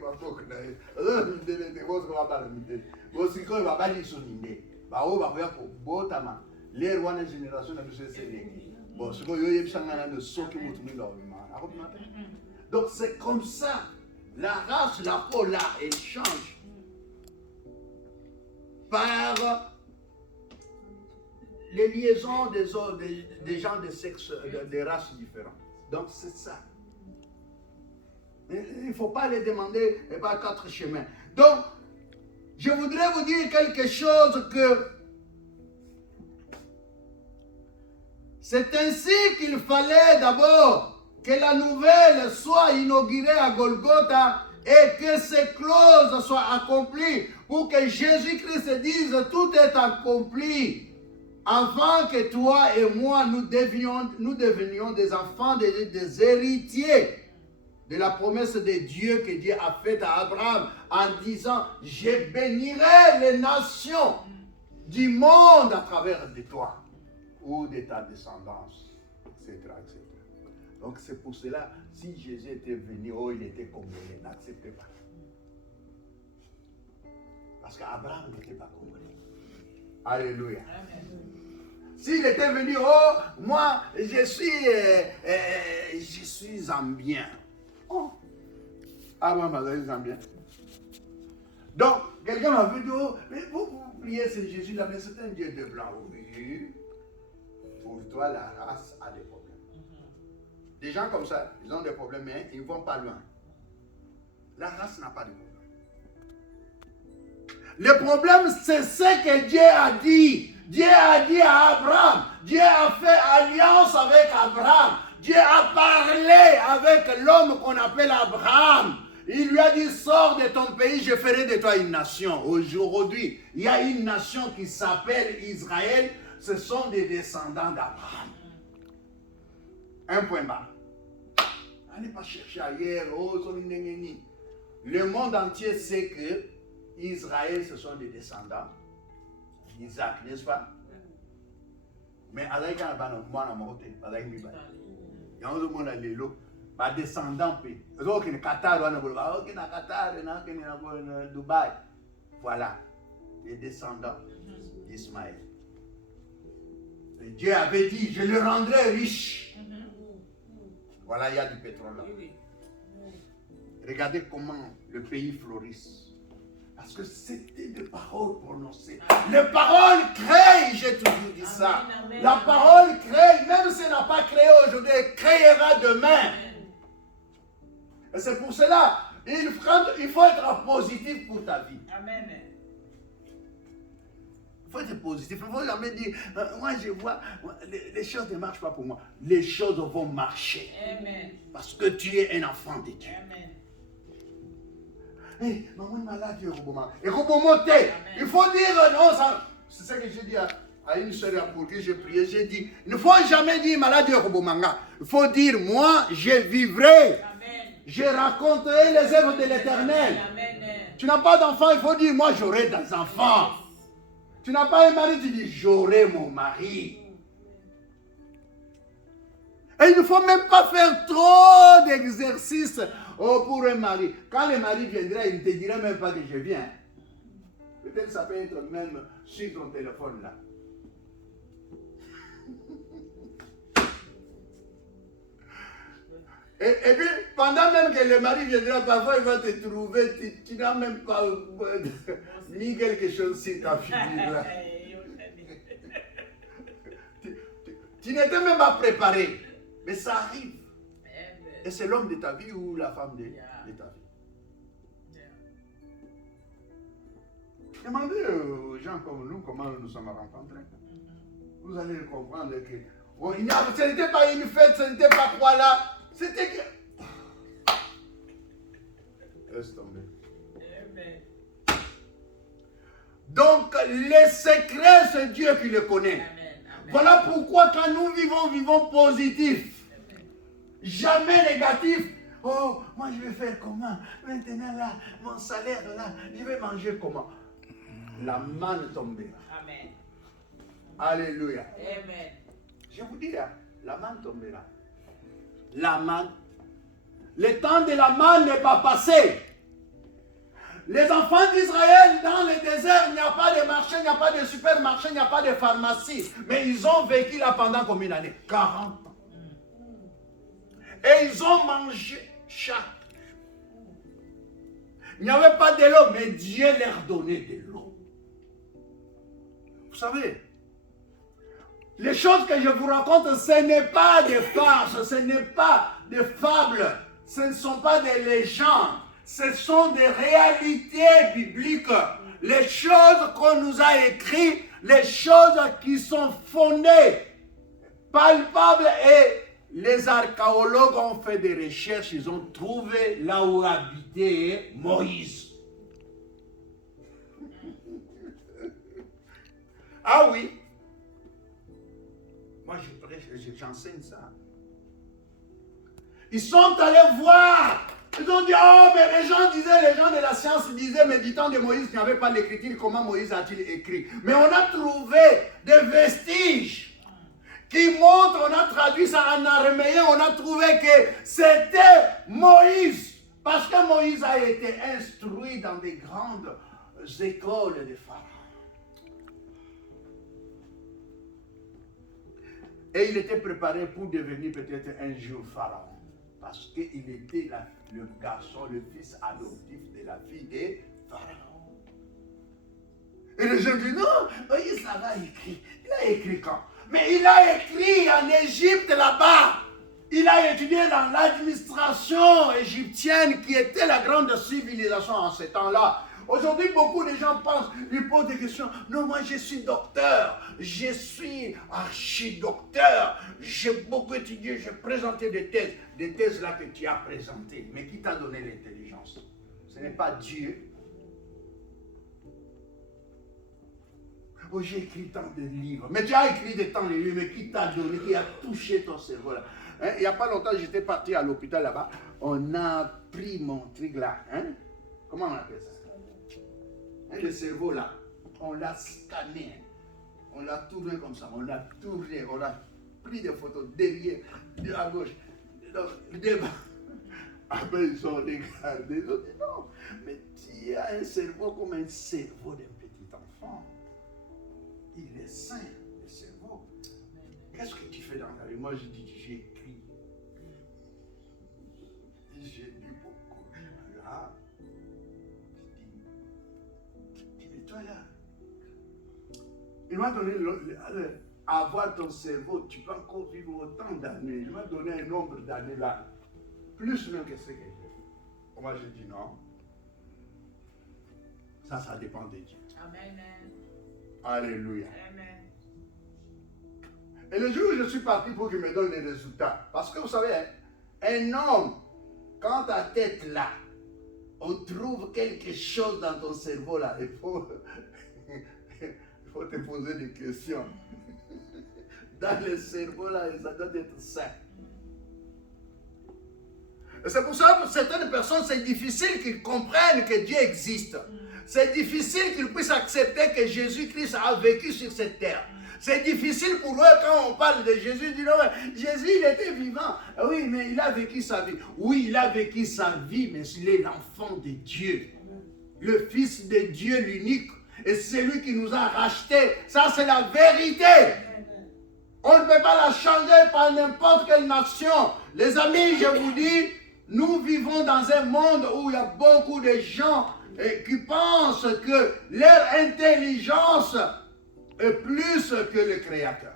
Bako na. Alors mindele te votre va pas mindele. Aussi quand va pas dire son mindele. Ba o ba ko ko botama. Les wana génération na nous c'est bon, ce donc c'est comme ça. La race, la peau là, elle change par les liaisons des gens de sexe, de races différentes. Donc c'est ça. Il ne faut pas les demander par 4 chemins. Donc, je voudrais vous dire quelque chose que c'est ainsi qu'il fallait d'abord que la nouvelle soit inaugurée à Golgotha et que ces clauses soient accomplies pour que Jésus-Christ dise tout est accompli avant que toi et moi nous devenions des enfants, des héritiers de la promesse de Dieu que Dieu a faite à Abraham en disant je bénirai les nations du monde à travers de toi ou de ta descendance, etc., etc. Donc c'est pour cela, si Jésus était venu, oh il était congolais, n'acceptez pas. Parce qu'Abraham n'était pas congolais. Alléluia. S'il était venu, oh moi je suis zambien. Oh, Abraham est zambien. Donc quelqu'un m'a dit, oh, mais vous priez ce Jésus-là, mais c'est un Dieu de blanc. Oui. Pour toi, la race a des problèmes. Des gens comme ça, ils ont des problèmes, mais ils ne vont pas loin. La race n'a pas de problème. Le problème, c'est ce que Dieu a dit. Dieu a dit à Abraham. Dieu a fait alliance avec Abraham. Dieu a parlé avec l'homme qu'on appelle Abraham. Il lui a dit, sors de ton pays, je ferai de toi une nation. Aujourd'hui, il y a une nation qui s'appelle Israël. Ce sont des descendants d'Abraham. Un point bas. Allez pas chercher ailleurs. Le monde entier sait que Israël, ce sont des descendants d'Isaac, n'est-ce pas? Mais avec un descendant Dubaï. Voilà, les descendants d'Ismaël. Et Dieu avait dit, je le rendrai riche. Voilà, il y a du pétrole là. Regardez comment le pays florisse. Parce que c'était des paroles prononcées. Les paroles créent, j'ai toujours dit ça. Amen. La parole crée, même si elle n'a pas créé aujourd'hui, elle créera demain. Et c'est pour cela, il faut être positif pour ta vie. Amen. Il faut être positif. Il ne faut jamais dire, moi je vois, les choses ne marchent pas pour moi. Les choses vont marcher. Amen. Parce que tu es un enfant de Dieu. Amen. Hey, maman est malade, et remonter. Il faut dire non, ça. C'est ce que j'ai dit à une soeur pour qui j'ai prié. J'ai dit, il ne faut jamais dire malade Robomanga. Il faut dire, moi, je vivrai. Amen. Je raconterai les œuvres de l'Éternel. Amen. Tu n'as pas d'enfant, il faut dire, moi, j'aurai des enfants. Tu n'as pas un mari, tu dis, j'aurai mon mari. Et il ne faut même pas faire trop d'exercices pour un mari. Quand le mari viendra, il ne te dira même pas que je viens. Peut-être ça peut être même sur ton téléphone là. Et puis, pendant même que le mari viendra, parfois il va te trouver, tu n'as même pas mis quelque chose sur ta figure là. Tu n'étais même pas préparé. Mais ça arrive. Et c'est l'homme de ta vie ou la femme de ta vie. Demandez aux gens comme nous comment nous sommes rencontrés. Vous allez comprendre que ce n'était pas une fête, ce n'était pas quoi là. C'était que... Laisse tomber. Donc, les secrets, c'est Dieu qui les connaît. Voilà pourquoi quand nous vivons positif. Jamais négatif. Oh, moi je vais faire comment? Maintenant là, mon salaire là, je vais manger comment? La manne tombera. Amen. Alléluia. Amen. Je vous dis, la manne tombera. La manne. Le temps de la manne n'est pas passé. Les enfants d'Israël, dans le désert, il n'y a pas de marché, il n'y a pas de supermarché, il n'y a pas de pharmacie. Mais ils ont vécu là pendant combien d'années? 40 ans. Et ils ont mangé chaque. Il n'y avait pas de l'eau, mais Dieu leur donnait de l'eau. Vous savez, les choses que je vous raconte, ce n'est pas des farces, ce n'est pas des fables, ce ne sont pas des légendes, ce sont des réalités bibliques. Les choses qu'on nous a écrites, les choses qui sont fondées, palpables, et les archéologues ont fait des recherches, ils ont trouvé là où habitait Moïse. Ah oui, moi je prêche, j'enseigne ça. Ils sont allés voir, ils ont dit, oh mais les gens de la science disaient, mais du temps de Moïse, il n'y avait pas l'écriture, comment Moïse a-t-il écrit? Mais on a trouvé des vestiges qui montrent, on a traduit ça en araméen, on a trouvé que c'était Moïse. Parce que Moïse a été instruit dans des grandes écoles de Pharaon. Et il était préparé pour devenir peut-être un jour Pharaon. Parce qu'il était le garçon, le fils adoptif de la fille de Pharaon. Et les gens disent, non, Moïse l'avait écrit. Il a écrit quand? Mais il a écrit en Égypte là-bas. Il a étudié dans l'administration égyptienne qui était la grande civilisation en ce temps-là. Aujourd'hui, beaucoup de gens pensent, ils posent des questions. Non, moi je suis docteur, je suis archidocteur, j'ai beaucoup étudié, j'ai présenté des thèses là que tu as présentées. Mais qui t'a donné l'intelligence? Ce n'est pas Dieu. Oh, j'ai écrit tant de livres. Mais tu as écrit de tant de livres, mais qui t'a donné, qui a touché ton cerveau là? Hein? Il n'y a pas longtemps, j'étais parti à l'hôpital là-bas. On a pris mon truc là. Hein? Comment on appelle ça? Hein, le cerveau là. On l'a scanné. On l'a tourné comme ça. On l'a tourné. On a pris des photos derrière, à gauche, devant. Après, ils ont regardé. Ils ont dit non. Mais tu as un cerveau comme un cerveau d'un petit enfant. Il est sain, le cerveau. Qu'est-ce que tu fais dans la vie? Moi, je dis, j'écris. J'ai lu beaucoup. Là, je dis, il m'a donné avoir ton cerveau, tu peux encore vivre autant d'années. Il m'a donné un nombre d'années là, plus même que ce que j'ai. Moi, j'ai dit non. Ça dépend de Dieu. Amen. Alléluia. Amen. Et le jour où je suis parti pour qu'il me donne les résultats, parce que vous savez, hein, un homme, quand ta tête là, on trouve quelque chose dans ton cerveau là, il faut te poser des questions. Dans le cerveau là, ça doit être sain. Et c'est pour ça que pour certaines personnes, c'est difficile qu'ils comprennent que Dieu existe. C'est difficile qu'ils puissent accepter que Jésus-Christ a vécu sur cette terre. C'est difficile pour eux quand on parle de Jésus, ils disent non, Jésus il était vivant. Oui, mais il a vécu sa vie. Oui, il a vécu sa vie, mais il est l'enfant de Dieu. Le Fils de Dieu l'unique. Et c'est lui qui nous a rachetés. Ça, c'est la vérité. On ne peut pas la changer par n'importe quelle nation. Les amis, je vous dis, nous vivons dans un monde où il y a beaucoup de gens qui pensent que leur intelligence est plus que le Créateur.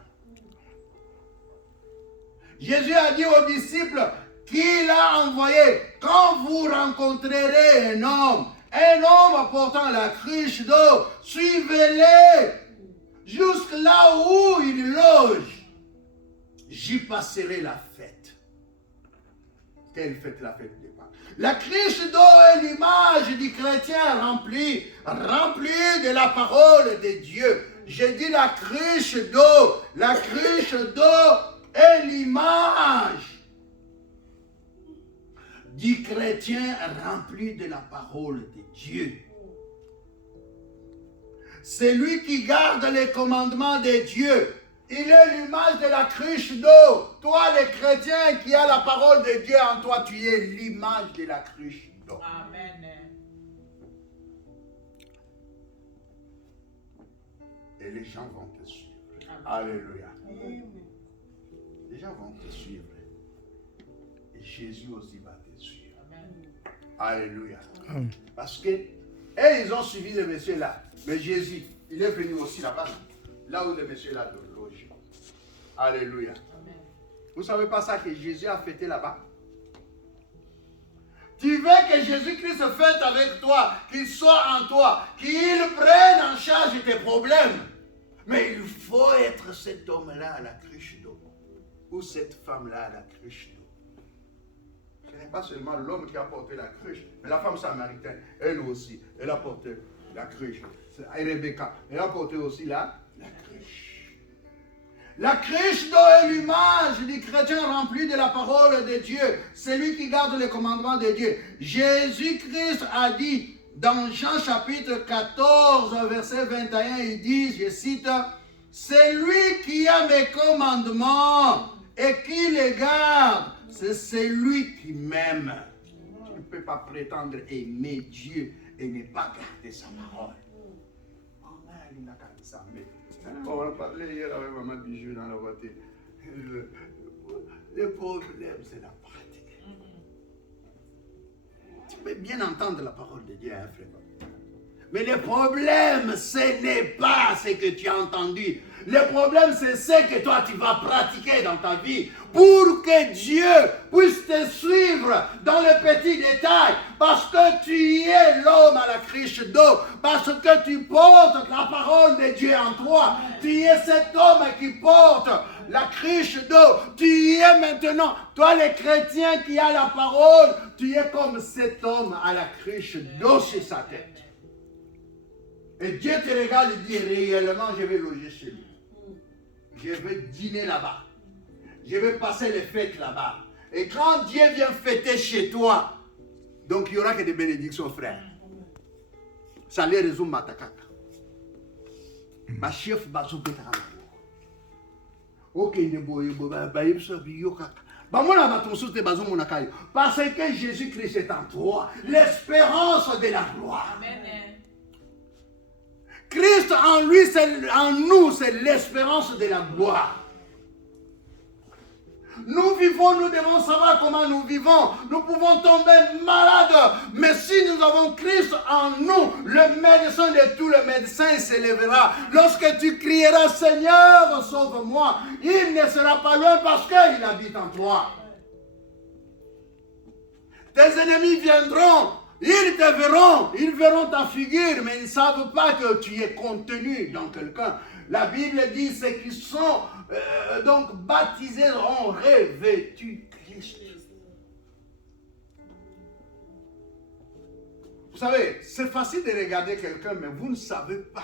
Jésus a dit aux disciples qu'il a envoyé, quand vous rencontrerez un homme portant la cruche d'eau, suivez-le jusque là où il loge. J'y passerai la fête. Quelle fête? La fête des Pâques. La cruche d'eau est l'image du chrétien rempli de la parole de Dieu. J'ai dit la cruche d'eau. La cruche d'eau est l'image du chrétien rempli de la parole de Dieu. C'est lui qui garde les commandements de Dieu. Il est l'image de la cruche d'eau. Toi, le chrétien qui a la parole de Dieu en toi, tu es l'image de la cruche d'eau. Amen. Et les gens vont te suivre. Amen. Alléluia. Les gens vont te suivre. Et Jésus aussi va te suivre. Amen. Alléluia. Parce que, et ils ont suivi le monsieur là. Mais Jésus, il est venu aussi là-bas. Là où le monsieur là loge. Alléluia. Amen. Vous ne savez pas ça que Jésus a fêté là-bas? Tu veux que Jésus-Christ fête avec toi, qu'il soit en toi, qu'il prenne en charge tes problèmes. Mais il faut être cet homme-là à la cruche d'eau. Ou cette femme-là à la cruche d'eau. Ce n'est pas seulement l'homme qui a porté la cruche, mais la femme samaritaine, elle aussi, elle a porté la cruche. Et Rebecca, elle a porté aussi la cruche. La cruche d'eau est l'image du chrétien rempli de la parole de Dieu. C'est lui qui garde les commandements de Dieu. Jésus-Christ a dit dans Jean chapitre 14, verset 21, il dit, je cite, « C'est lui qui a mes commandements et qui les garde. C'est celui qui m'aime. » Tu ne peux pas prétendre aimer Dieu et ne pas garder sa parole. On a parlé hier avec maman Bijou dans la voiture. Le problème, c'est la pratique. Tu peux bien entendre la parole de Dieu, hein, frère. Mais le problème, ce n'est pas ce que tu as entendu. Le problème, c'est ce que toi, tu vas pratiquer dans ta vie pour que Dieu puisse te suivre dans les petits détails. Parce que tu es l'homme à la cruche d'eau. Parce que tu portes la parole de Dieu en toi. Tu es cet homme qui porte la cruche d'eau. Tu es maintenant, toi le chrétien qui a la parole, tu es comme cet homme à la cruche d'eau sur sa tête. Et Dieu te regarde et dit, réellement, je vais loger chez lui. Je vais dîner là-bas. Je vais passer les fêtes là-bas. Et quand Dieu vient fêter chez toi, donc il n'y aura que des bénédictions, frère. Ça les résume matakaka. Ma chef bazou betara. Ok, ne boye baïb so biyokaka. Parce que Jésus-Christ est en toi, l'espérance de la gloire. Amen. Christ en lui, en nous, c'est l'espérance de la gloire. Nous vivons, nous devons savoir comment nous vivons. Nous pouvons tomber malades, mais si nous avons Christ en nous, le médecin de tous les médecins s'élèvera. Lorsque tu crieras, Seigneur, sauve-moi, il ne sera pas loin parce qu'il habite en toi. Tes ennemis viendront, ils te verront, ils verront ta figure, mais ils ne savent pas que tu es contenu dans quelqu'un. La Bible dit, ceux qui sont donc baptisés ont revêtu Christ. Vous savez, c'est facile de regarder quelqu'un, mais vous ne savez pas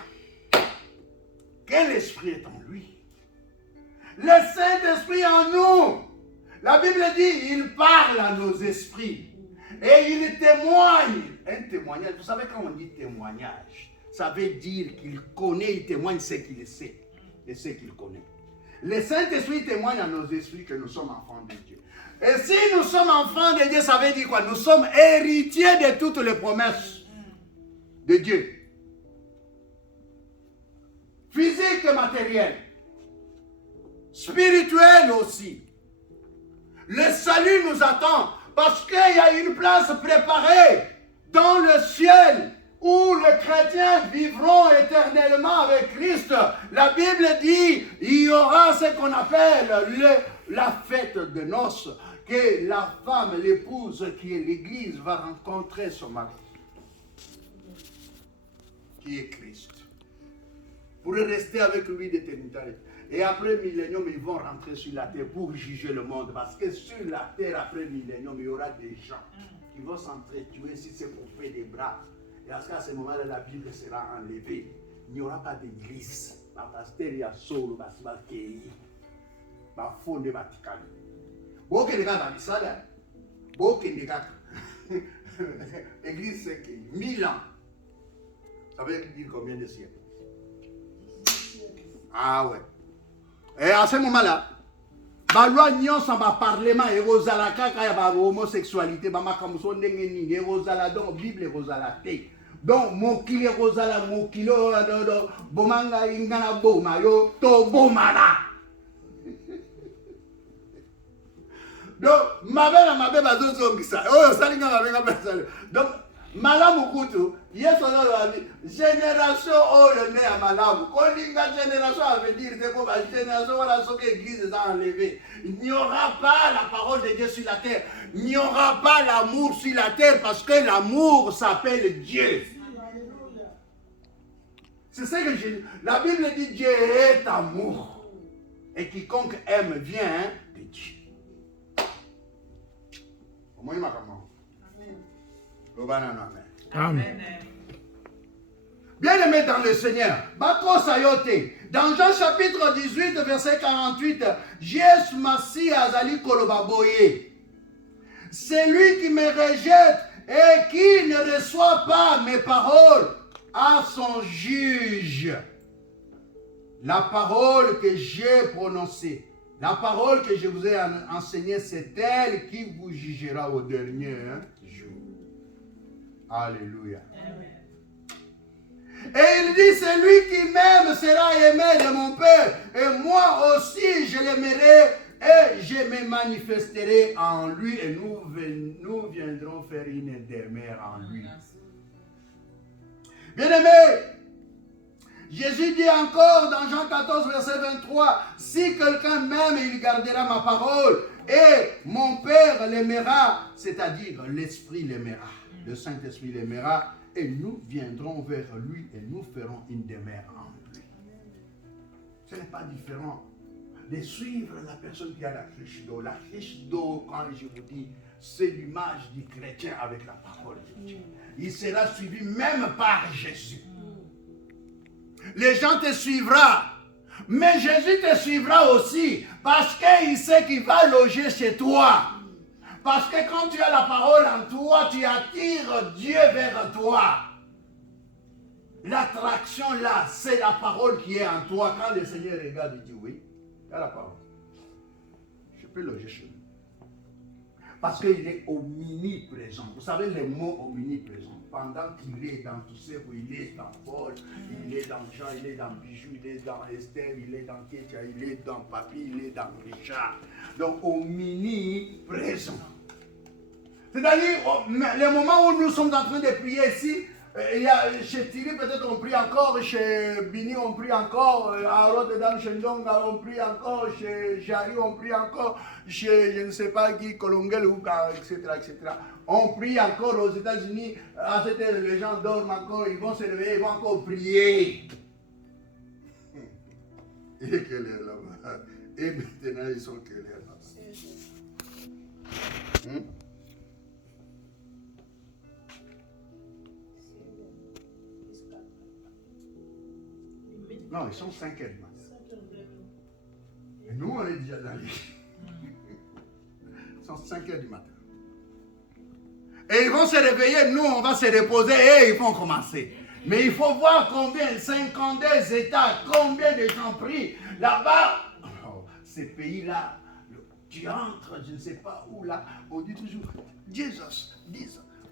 quel esprit est en lui. Le Saint-Esprit en nous. La Bible dit, il parle à nos esprits. Et il témoigne. Un témoignage, vous savez quand on dit témoignage, ça veut dire qu'il connaît, il témoigne ce qu'il sait et ce qu'il connaît. Le Saint-Esprit témoigne à nos esprits que nous sommes enfants de Dieu. Et si nous sommes enfants de Dieu, ça veut dire quoi? Nous sommes héritiers de toutes les promesses de Dieu. Physique et matériel. Spirituel aussi. Le salut nous attend parce qu'il y a une place préparée dans le ciel où les chrétiens vivront éternellement avec Christ. La Bible dit il y aura ce qu'on appelle la fête de noces, que la femme, l'épouse qui est l'Église, va rencontrer son mari, qui est Christ, pour rester avec lui d'éternité. Et après millénium, ils vont rentrer sur la terre pour juger le monde. Parce que sur la terre, après millénium, il y aura des gens qui vont s'entretuer si c'est pour faire des bras. Et à ce moment-là, la Bible sera enlevée. Il n'y aura pas d'église. Parce qu'il y a solo, parce qu'il y a fond de Vatican. Beaucoup de gens dans ça, beaucoup de gens. L'église, c'est 1000 ans. Ça veut dire combien de siècles? Ah ouais. Et à ce moment-là, la loi nyonso ba parlement et rozala kaka ya ba homosexualité ba makamuso ndenge nini et rozala donc Bible rozala te. Donc mokili rozala mokili bomanga ingana boma yo to bomana. Donc mabe bazozongisa. Oh salinga mabenga personne. Donc malamu kutu yeso na génération oyo ne ya malamu kolinga génération à venir de ko ba génération wala soke église est enlevée. Il n'y aura pas la parole de Dieu sur la terre. Il n'y aura pas l'amour sur la terre parce que l'amour s'appelle Dieu. C'est ça que la Bible dit Dieu est amour. Et quiconque aime vient de Dieu. Amen. Bien-aimés dans le Seigneur, dans Jean chapitre 18, verset 48, Jésus Massi Azali Kolobaboye. C'est lui qui me rejette et qui ne reçoit pas mes paroles à son juge. La parole que j'ai prononcée, la parole que je vous ai enseignée, c'est elle qui vous jugera au dernier jour. Alléluia. Amen. Et il dit, celui qui m'aime sera aimé de mon Père. Et moi aussi, je l'aimerai et je me manifesterai en lui. Et nous viendrons faire une demeure en lui. Bien-aimé, Jésus dit encore dans Jean 14, verset 23, si quelqu'un m'aime, il gardera ma parole. Et mon Père l'aimera, c'est-à-dire l'Esprit l'aimera. Le Saint-Esprit l'aimera. Et nous viendrons vers lui et nous ferons une demeure en lui. Ce n'est pas différent de suivre la personne qui a la fiche d'eau. La fiche d'eau, quand je vous dis, c'est l'image du chrétien avec la parole de Dieu. Il sera suivi même par Jésus. Les gens te suivront. Mais Jésus te suivra aussi parce qu'il sait qu'il va loger chez toi. Parce que quand tu as la parole en toi, tu attires Dieu vers toi. L'attraction là, c'est la parole qui est en toi. Quand le Seigneur regarde, il dit oui, il y a la parole. Je peux loger chez lui. Parce qu'il est omniprésent. Vous savez le mot omniprésent. Pendant qu'il est dans tout ce, il est dans Paul, il est dans Jean, il est dans Bijou, il est dans Esther, il est dans Kétia, il est dans Papi, il est dans Richard. Donc omniprésent. C'est-à-dire, le moment où nous sommes en train de prier ici, chez Thierry peut-être on prie encore, chez Bini on prie encore, à Rotterdam, chez Ndonga on prie encore, chez Jari on prie encore, chez je ne sais pas qui, Colongel ou etc., etc. On prie encore aux États-Unis, à cette heure les gens dorment encore, ils vont se réveiller, ils vont encore prier. Et quelle heure là-bas? Et maintenant ils sont quelle heure là-bas? Non, ils sont 5 heures du matin. Et nous, on est déjà dans les... Ils sont 5 heures du matin. Et ils vont se réveiller, nous, on va se reposer et ils vont commencer. Mais il faut voir combien, 52 États, combien de gens prient. Là-bas, ces pays-là, tu entres, je ne sais pas où, là, on dit toujours, Jesus.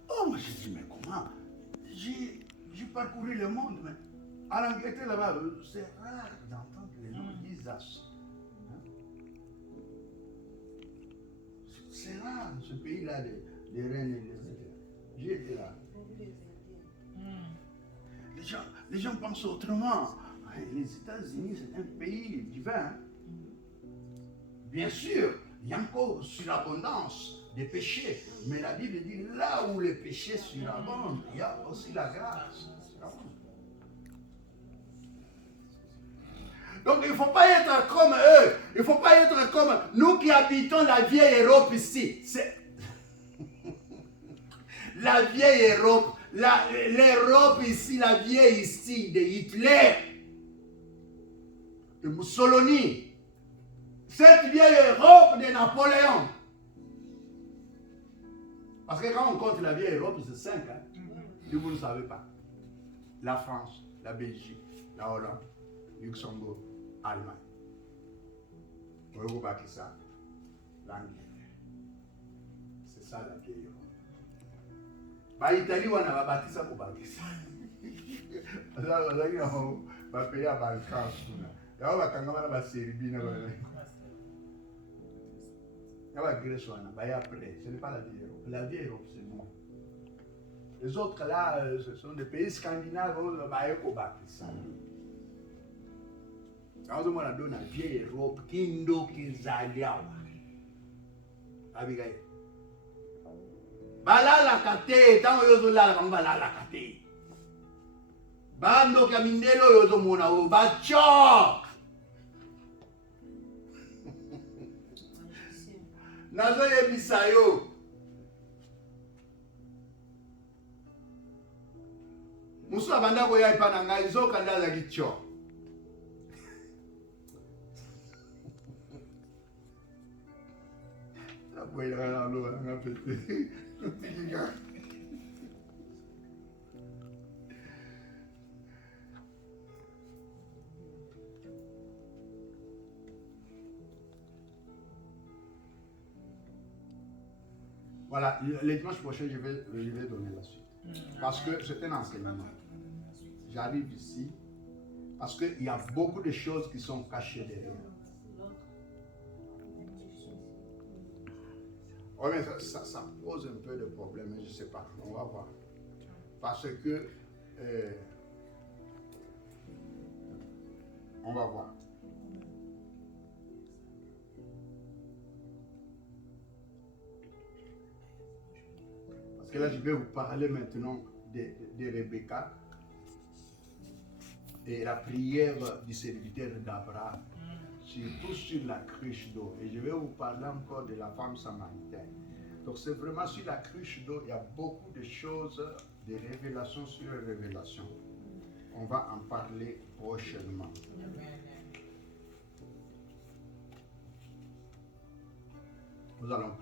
Oh, moi, je dis, mais comment? J'ai parcouru le monde, mais... À l'Angleterre, là-bas, c'est rare d'entendre le nom Jesus. C'est rare, ce pays-là, des reines et des états. J'ai été là. Les gens pensent autrement. Les États-Unis, c'est un pays divin. Bien sûr, il y a encore surabondance des péchés. Mais la Bible dit, là où les péchés surabondent, il y a aussi la grâce. Donc il ne faut pas être comme eux. Il ne faut pas être comme nous qui habitons la vieille Europe ici. La vieille Europe. L'Europe ici, la vieille ici de Hitler. De Mussolini. Cette vieille Europe de Napoléon. Parce que quand on compte la vieille Europe, c'est 5. Hein? Si vous ne savez pas. La France, la Belgique, la Hollande, Luxembourg, Allemagne. Au Pakistan, l'Angleterre. C'est ça la vieille Europe. L'Italie, on a bâti ça pour Pakistan. Là, on a payé à Balkan. Là, on a quand même Serbie. Là, on a Grèce, on a après. Ce n'est pas la vieille Europe. La vieille Europe, c'est bon. Les autres là, ce sont des pays scandinaves, on a payé au Pakistan. Quand on a donné la vieille Europe, Kindo Kizaliawa. Abigail. Balala kate, tango yozo lala kamba balala kate. Bando kamindelo yozo mona o bacho. Nazo yebisa yo. Musu abanda ko ya ipana ngai zo kanda za gicho. Voilà, les dimanches prochains, je vais donner la suite. Parce que c'est un enseignement. J'arrive ici parce qu'il y a beaucoup de choses qui sont cachées derrière. Oui, mais ça pose un peu de problème, je ne sais pas. On va voir. Parce que... on va voir. Parce que là, je vais vous parler maintenant de Rebecca et la prière du serviteur d'Abraham. Surtout sur la cruche d'eau. Et je vais vous parler encore de la femme samaritaine. Donc c'est vraiment sur la cruche d'eau, il y a beaucoup de choses, des révélations sur révélations. On va en parler prochainement. Nous allons prier.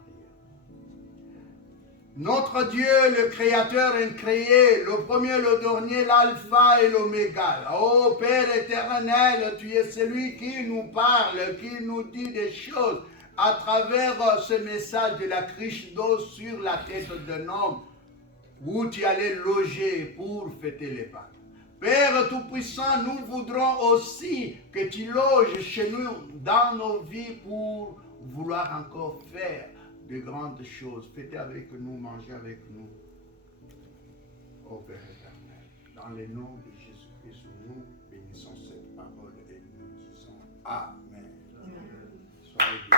Notre Dieu, le Créateur incréé, le premier, le dernier, l'alpha et l'oméga. Oh Père éternel, tu es celui qui nous parle, qui nous dit des choses. à travers ce message de la criche d'eau sur la tête d'un homme, où tu allais loger pour fêter les Pâques. Père Tout-Puissant, nous voudrons aussi que tu loges chez nous dans nos vies pour vouloir encore faire de grandes choses. Fêter avec nous, manger avec nous. Ô Père éternel, dans le nom de Jésus-Christ, nous bénissons cette parole et nous disons Amen. Soyez bénis.